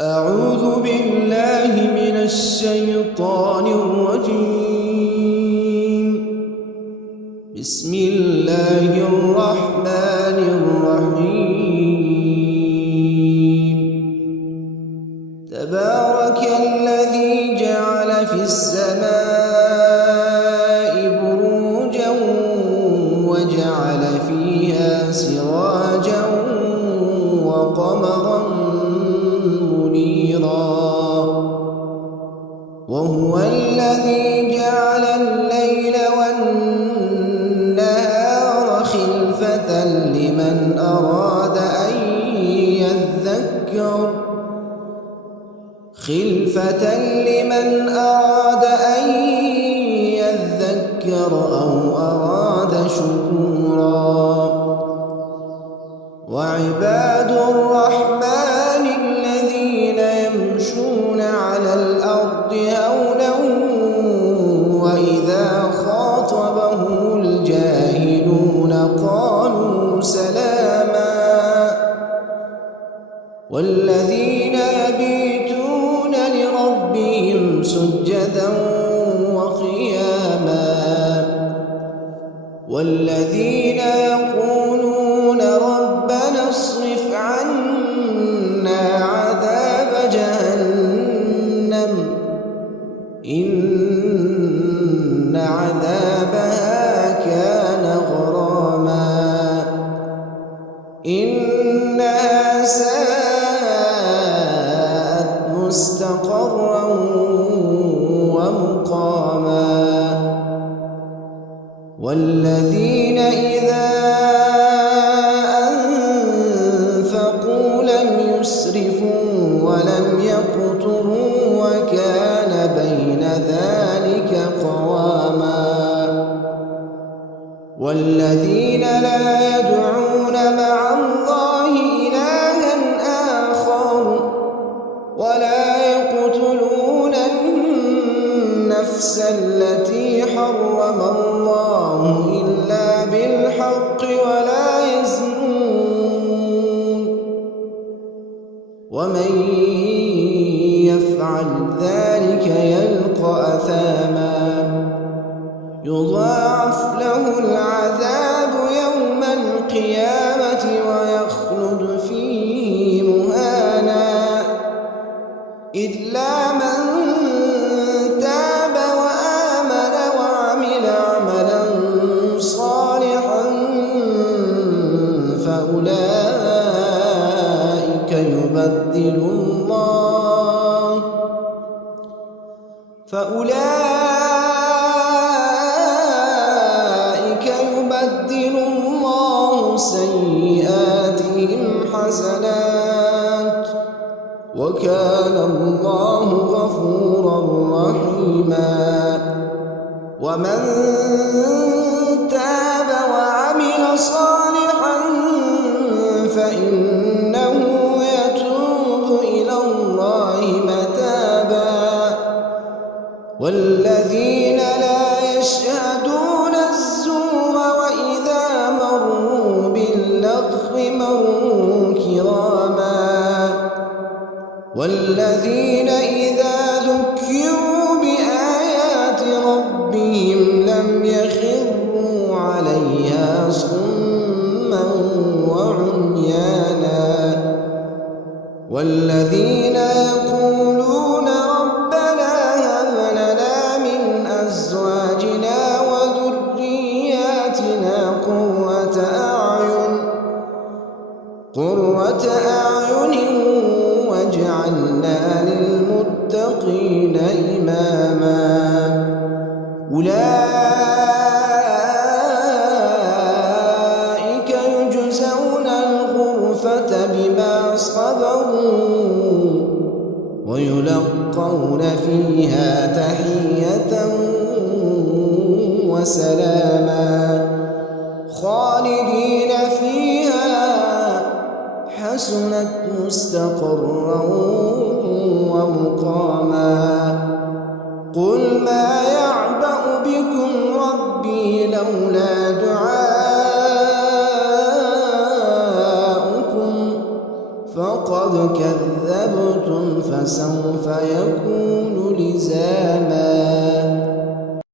أعوذ بالله من الشيطان الرجيم. بسم الله الرحمن الرحيم. تبارك الذي جعل في السماء بروجا وجعل فيها سراجا وقمرا منيرا، وهو الذي جعل الليل والنهار خلفة لمن أراد أن يذكر أو أراد شكورا. وعباد الرحمن الذين يمشون على الأرض هونا وإذا خاطبهم الجاهلون قالوا سلاما. والذين يبيتون لربهم سجدا وقياما، والذين يقولون ربنا اصرف عنا عذاب جهنم إن عذابها كان غراما، إنها ساءت مستقرا ومقاما. والذين إذا أنفقوا لم يسرفوا ولم يقتروا وكان بين ذلك قواما. والذين لا يدعون مع الله إلها آخر ولا يقتلون النفس التي حرم الله إلا بالحق ولا يزنون، ومن يفعل ذلك يلقى أثاما يضاعف له العذاب يوم القيامة ويخلد فيه مهانا، إلا من تاب وآمن وعمل عملا صالحا فأولئك يبدل الله سيئاتهم حسنات وكان الله غفورا رحيما. ومن تاب وعمل صالحا فإنه يتوب إلى الله متابا. والذين لا يشهدون الزور وإذا مروا باللغو مروا كراما. والذين إذا ذكروا بآيات ربهم لم يخروا عليها صما وعميانا. والذين يقولون ربنا هب لنا من أزواجنا وذرياتنا قرة أعين واجعلنا للمتقين إماما. أولئك يجزون الغرفة بما صبروا ويلقون فيها تحية وسلاما خالدين فيها حسنت مستقرا ومقاما. قل ما يعبأ بكم ربي لولا دعاؤكم فقد كذبتم فسوف يكون لزاما.